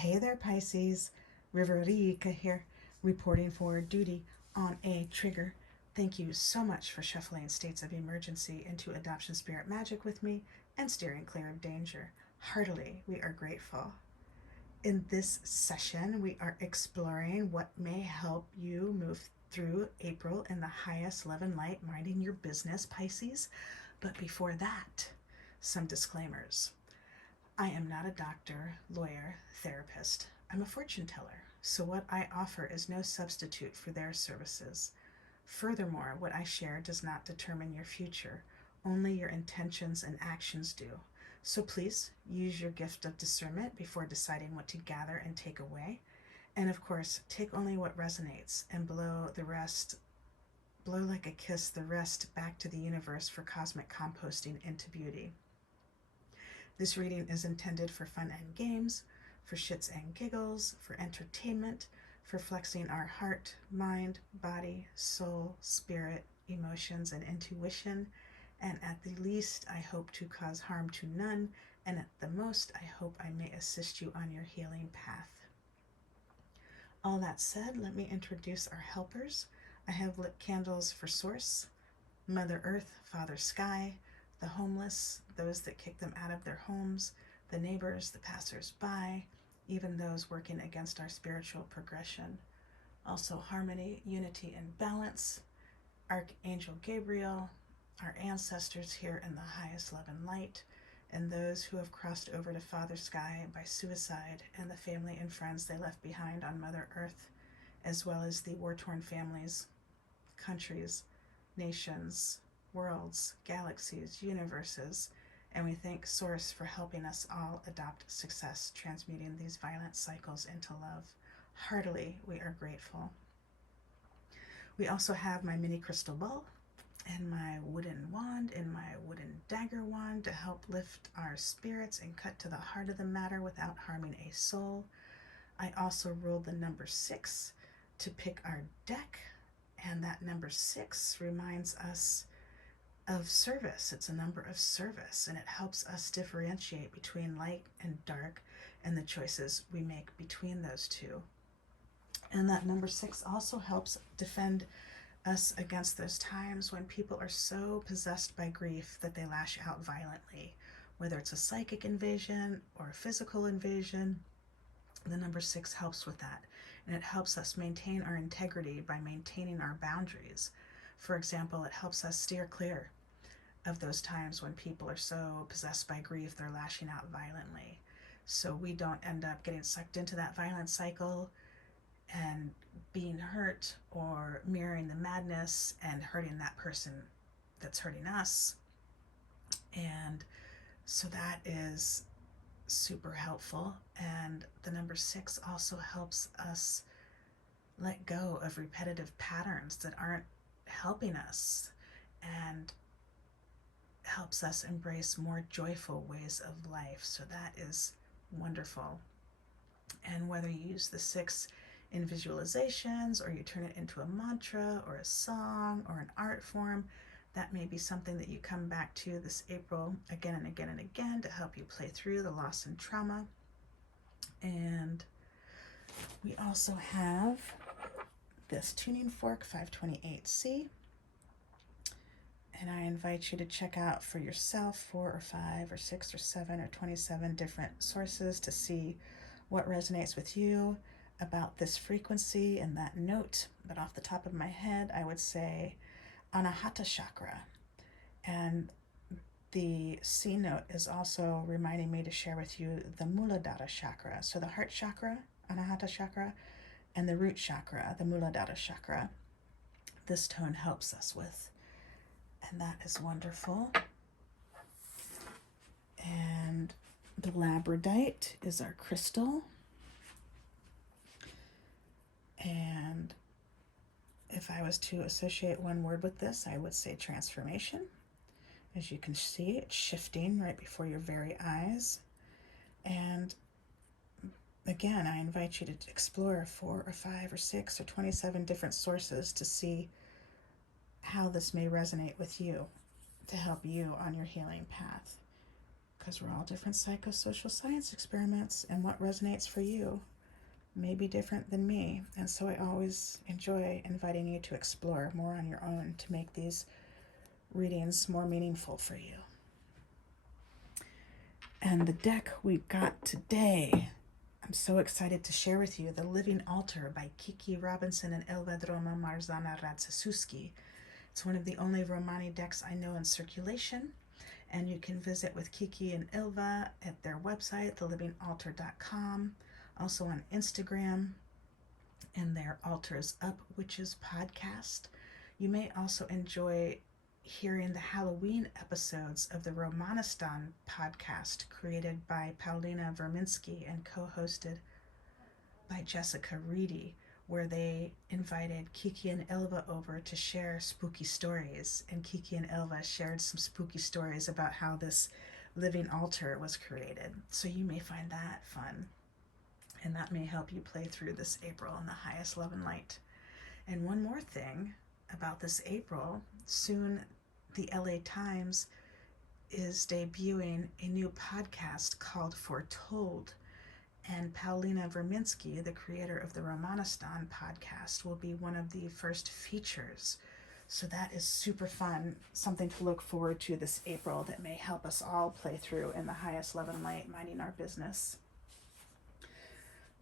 Hey there, Pisces. Riverica here, reporting for duty on a trigger. Thank you so much for shuffling states of emergency into adoption spirit magic with me and steering clear of danger. Heartily, we are grateful. In this session, we are exploring what may help you move through April in the highest love and light, minding your business, Pisces. But before that, some disclaimers. I am not a doctor, lawyer, therapist. I'm a fortune teller, so what I offer is no substitute for their services. Furthermore, what I share does not determine your future, only your intentions and actions do. So please use your gift of discernment before deciding what to gather and take away. And of course, take only what resonates and blow like a kiss the rest back to the universe for cosmic composting into beauty. This reading is intended for fun and games, for shits and giggles, for entertainment, for flexing our heart, mind, body, soul, spirit, emotions, and intuition. And at the least, I hope to cause harm to none, and at the most, I hope I may assist you on your healing path. All that said, let me introduce our helpers. I have lit candles for Source, Mother Earth, Father Sky, the homeless, those that kick them out of their homes, the neighbors, the passers-by, even those working against our spiritual progression. Also harmony, unity, and balance, Archangel Gabriel, our ancestors here in the highest love and light, and those who have crossed over to Father Sky by suicide and the family and friends they left behind on Mother Earth, as well as the war-torn families, countries, nations, worlds, galaxies, universes, and we thank Source for helping us all adopt success, transmuting these violent cycles into love. Heartily, we are grateful. We also have my mini crystal ball and my wooden wand and my wooden dagger wand to help lift our spirits and cut to the heart of the matter without harming a soul. I also rolled the number 6 to pick our deck, and that number 6 reminds us of service. It's a number of service, and it helps us differentiate between light and dark and the choices we make between those two. And that number 6 also helps defend us against those times when people are so possessed by grief that they lash out violently, whether it's a psychic invasion or a physical invasion. The number 6 helps with that, and it helps us maintain our integrity by maintaining our boundaries. For example, it helps us steer clear of those times when people are so possessed by grief they're lashing out violently, so we don't end up getting sucked into that violent cycle and being hurt or mirroring the madness and hurting that person that's hurting us. And so that is super helpful. And the number 6 also helps us let go of repetitive patterns that aren't helping us and helps us embrace more joyful ways of life. So that is wonderful. And whether you use the 6 in visualizations or you turn it into a mantra or a song or an art form, that may be something that you come back to this April again and again and again to help you play through the loss and trauma. And we also have this tuning fork 528C, and I invite you to check out for yourself 4 or 5 or 6 or 7 or 27 different sources to see what resonates with you about this frequency and that note. But off the top of my head, I would say Anahata chakra. And the C note is also reminding me to share with you the Muladhara chakra. So the heart chakra, Anahata chakra, and the root chakra, the Muladhara chakra, this tone helps us with. And that is wonderful. And the labradorite is our crystal. And if I was to associate one word with this, I would say transformation. As you can see, it's shifting right before your very eyes. And again, I invite you to explore 4 or 5 or 6 or 27 different sources to see how this may resonate with you to help you on your healing path. because we're all different psychosocial science experiments, and what resonates for you may be different than me. And so I always enjoy inviting you to explore more on your own to make these readings more meaningful for you. And the deck we've got today, I'm so excited to share with you, The Living Altar by Kiki Robinson and Elvedroma Marzana Radziszewski. It's one of the only Romani decks I know in circulation, and you can visit with Kiki and Ilva at their website, thelivingaltar.com, also on Instagram, and their Altars Up Witches podcast. You may also enjoy hearing the Halloween episodes of the Romanistan podcast created by Paulina Verminsky and co-hosted by Jessica Reedy, where they invited Kiki and Ilva over to share spooky stories. And Kiki and Ilva shared some spooky stories about how this living altar was created. So you may find that fun. And that may help you play through this April in the highest love and light. And one more thing about this April, soon the LA Times is debuting a new podcast called Foretold. And Paulina Verminsky, the creator of the Romanistan podcast, will be one of the first features. So that is super fun, something to look forward to this April that may help us all play through in the highest love and light, minding our business.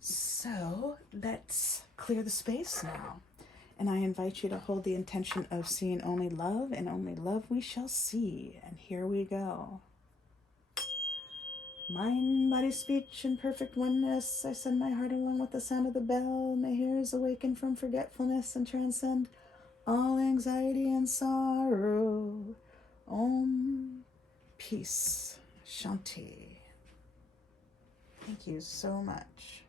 So let's clear the space now. And I invite you to hold the intention of seeing only love, and only love we shall see. And here we go. Mind, body, speech, in perfect oneness, I send my heart along with the sound of the bell. May ears awaken from forgetfulness and transcend all anxiety and sorrow. Om. Peace. Shanti. Thank you so much.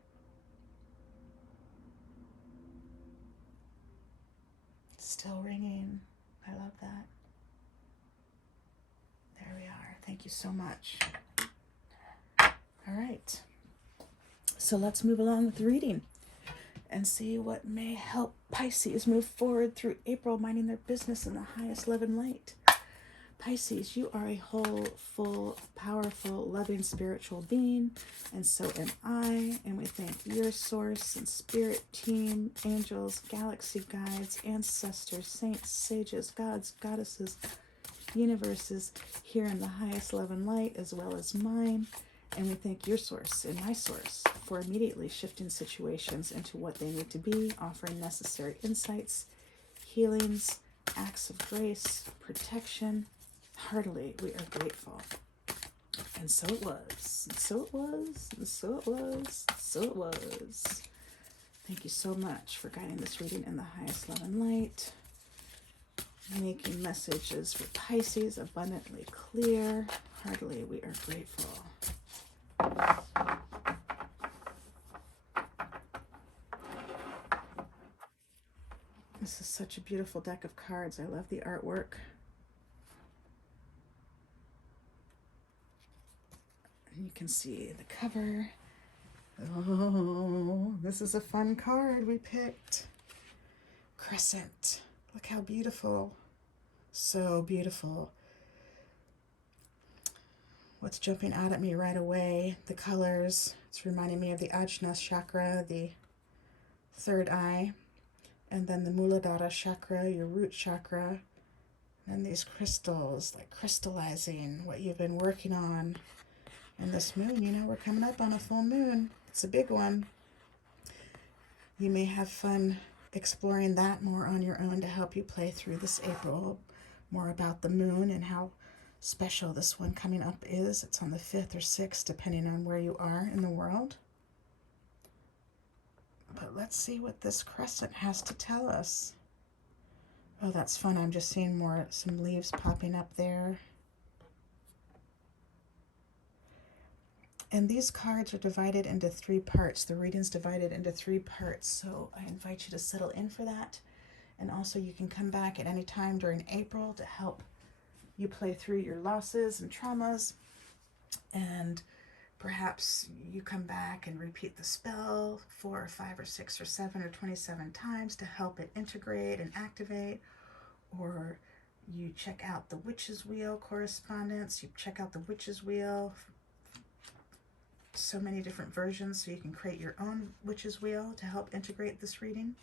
Still ringing. I love that. There we are. Thank you so much. All right. So let's move along with the reading and see what may help Pisces move forward through April, minding their business in the highest love and light. Pisces, you are a whole, full, powerful, loving spiritual being, and so am I. And we thank your source and spirit team, angels, galaxy guides, ancestors, saints, sages, gods, goddesses, universes here in the highest love and light, as well as mine. And we thank your source and my source for immediately shifting situations into what they need to be, offering necessary insights, healings, acts of grace, protection. Heartily, we are grateful. And so it was, and so it was, and so it was, and so it was. Thank you so much for guiding this reading in the highest love and light. Making messages for Pisces abundantly clear. Heartily, we are grateful. This is such a beautiful deck of cards. I love the artwork. And you can see the cover. Oh, this is a fun card we picked. Crescent. Look how beautiful. So beautiful. What's jumping out at me right away? The colors. It's reminding me of the Ajna chakra, the third eye. And then the Muladhara chakra, your root chakra. And these crystals, like crystallizing what you've been working on. And this moon, you know, we're coming up on a full moon. It's a big one. You may have fun exploring that more on your own to help you play through this April. More about the moon and how special this one coming up is. It's on the 5th or 6th, depending on where you are in the world. But let's see what this crescent has to tell us. Oh, that's fun. I'm just seeing some leaves popping up there. And these cards are divided into 3 parts. The reading's divided into 3 parts. So I invite you to settle in for that. And also you can come back at any time during April to help you play through your losses and traumas. And perhaps you come back and repeat the spell 4 or 5 or 6 or 7 or 27 times to help it integrate and activate. Or You check out the Witch's Wheel correspondence. You check out the Witch's Wheel. So many different versions, so you can create your own Witch's Wheel to help integrate this reading.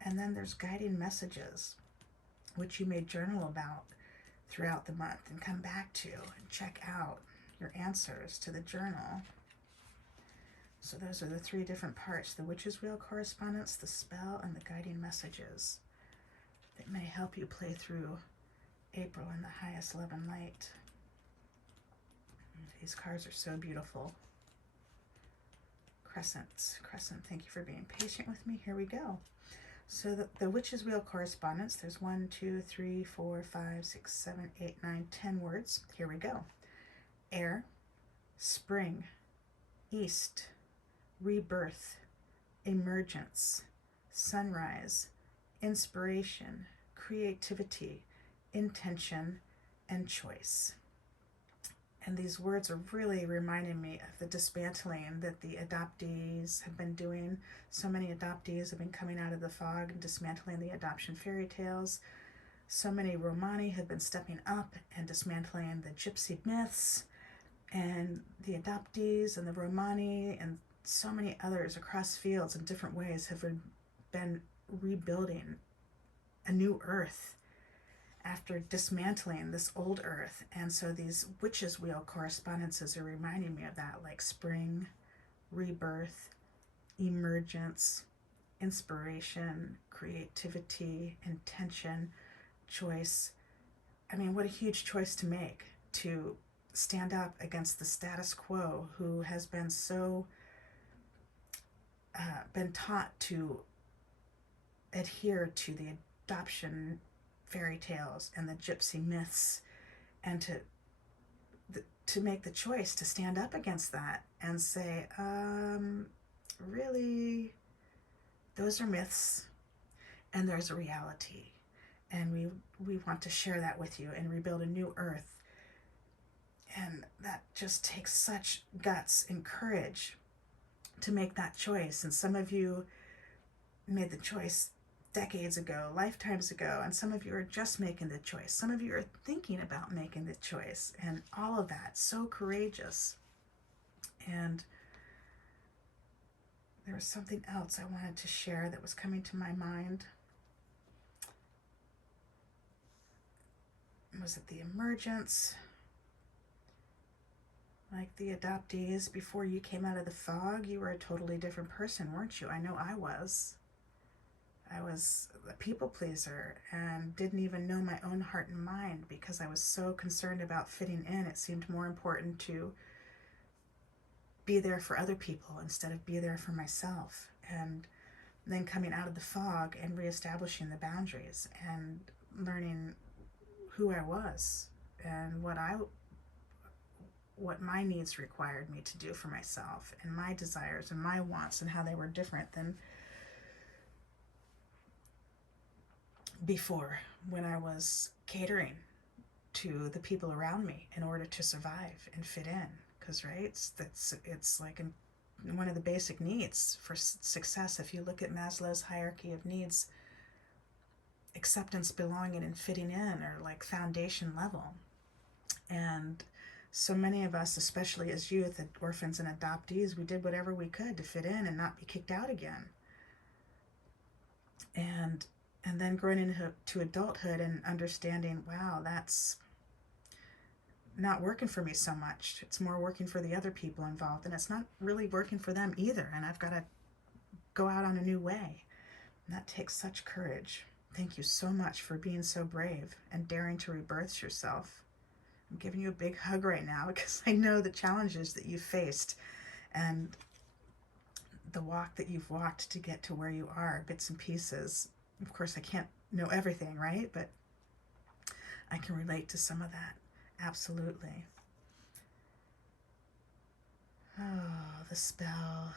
And then there's guiding messages, which you may journal about throughout the month and come back to and check out your answers to the journal. So those are the three different parts: the Witch's Wheel correspondence, the spell, and the guiding messages that may help you play through April in the highest love and light. These cards are so beautiful. Crescent, thank you for being patient with me. Here we go. So the Witch's Wheel correspondence, there's 1, 2, 3, 4, 5, 6, 7, 8, 9, 10 words. Here we go. Air, spring, east, rebirth, emergence, sunrise, inspiration, creativity, intention, and choice. And these words are really reminding me of the dismantling that the adoptees have been doing. So many adoptees have been coming out of the fog and dismantling the adoption fairy tales. So many Romani have been stepping up and dismantling the gypsy myths. And the adoptees and the Romani and so many others across fields in different ways have been rebuilding a new earth after dismantling this old earth. And so these Witch's Wheel correspondences are reminding me of that, like spring, rebirth, emergence, inspiration, creativity, intention, choice. I mean, what a huge choice to make, to stand up against the status quo, who has been so been taught to adhere to the adoption fairy tales and the gypsy myths, and to make the choice to stand up against that and say, really, those are myths and there's a reality, and we want to share that with you and rebuild a new earth. And that just takes such guts and courage to make that choice. And some of you made the choice decades ago, lifetimes ago, and some of you are just making the choice. Some of you are thinking about making the choice, and all of that, so courageous. And there was something else I wanted to share that was coming to my mind. Was it the emergence? Like the adoptees, before you came out of the fog, you were a totally different person, weren't you? I know I was. I was a people pleaser and didn't even know my own heart and mind because I was so concerned about fitting in. It seemed more important to be there for other people instead of be there for myself. And then coming out of the fog and reestablishing the boundaries and learning who I was and what my needs required me to do for myself, and my desires and my wants, and how they were different than before, when I was catering to the people around me in order to survive and fit in. Because right, it's like one of the basic needs for success. If you look at Maslow's hierarchy of needs, acceptance, belonging, and fitting in are like foundation level. And so many of us, especially as youth, orphans, and adoptees, we did whatever we could to fit in and not be kicked out again. And then growing into adulthood and understanding, wow, that's not working for me so much. It's more working for the other people involved, and it's not really working for them either. And I've got to go out on a new way. And that takes such courage. Thank you so much for being so brave and daring to rebirth yourself. I'm giving you a big hug right now because I know the challenges that you've faced and the walk that you've walked to get to where you are, bits and pieces. Of course, I can't know everything, right? But I can relate to some of that. Absolutely. Oh, the spell.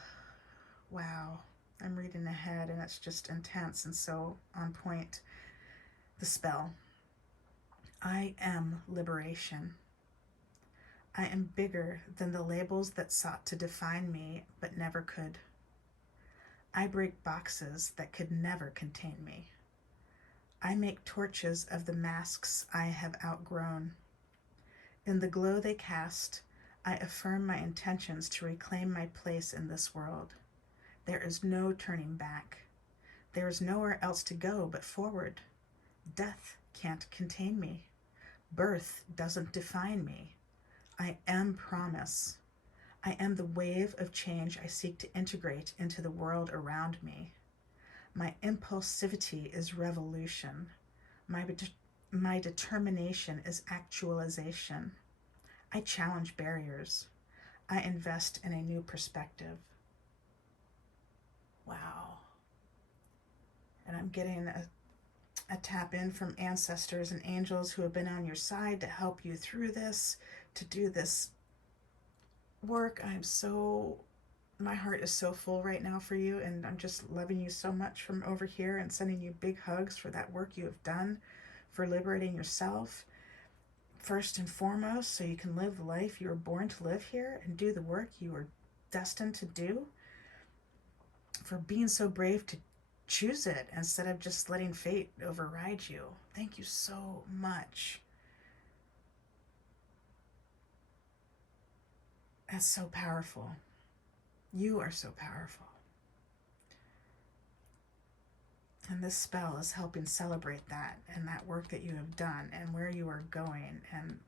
Wow. I'm reading ahead and it's just intense and so on point. The spell. I am liberation. I am bigger than the labels that sought to define me but never could. I break boxes that could never contain me. I make torches of the masks I have outgrown. In the glow they cast, I affirm my intentions to reclaim my place in this world. There is no turning back. There is nowhere else to go but forward. Death can't contain me. Birth doesn't define me. I am promise. I am the wave of change I seek to integrate into the world around me. My impulsivity is revolution. My determination is actualization. I challenge barriers. I invest in a new perspective. Wow. And I'm getting a tap in from ancestors and angels who have been on your side to help you through this, to do this work. My heart is so full right now for you, and I'm just loving you so much from over here and sending you big hugs for that work you have done, for liberating yourself first and foremost so you can live the life you were born to live here and do the work you were destined to do, for being so brave to choose it instead of just letting fate override you. Thank you so much. That's so powerful. You are so powerful. And this spell is helping celebrate that and that work that you have done and where you are going. And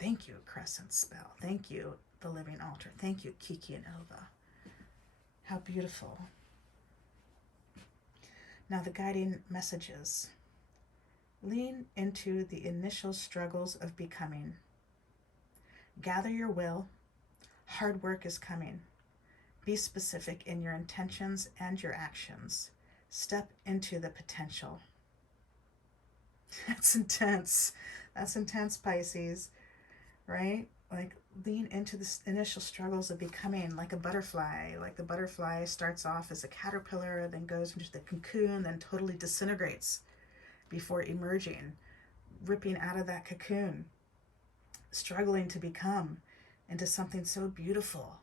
thank you, Crescent Spell. Thank you, the Living Altar. Thank you, Kiki and Elva. How beautiful. Now the guiding messages. Lean into the initial struggles of becoming. Gather your will. Hard work is coming. Be specific in your intentions and your actions. Step into the potential. That's intense. That's intense, Pisces, right? Like, lean into the initial struggles of becoming like a butterfly. Like the butterfly starts off as a caterpillar, then goes into the cocoon, then totally disintegrates before emerging, ripping out of that cocoon, struggling to become into something so beautiful.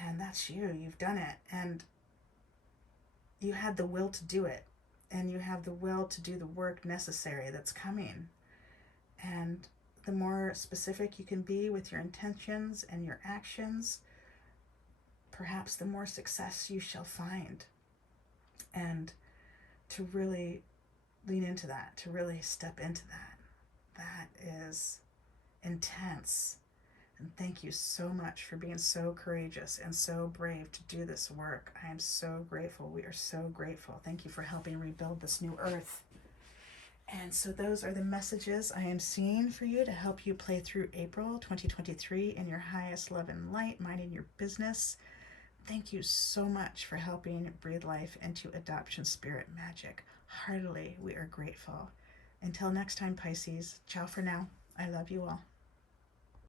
And that's you. You've done it. And you had the will to do it. And you have the will to do the work necessary that's coming. And the more specific you can be with your intentions and your actions, perhaps the more success you shall find. And to really lean into that, to really step into that, that is intense. And thank you so much for being so courageous and so brave to do this work. I am so grateful. We are so grateful. Thank you for helping rebuild this new earth. And so those are the messages I am seeing for you to help you play through April 2023 in your highest love and light, minding your business. Thank you so much for helping breathe life into Adoption Spirit Magic. Heartily, we are grateful. Until next time, Pisces, ciao for now. I love you all.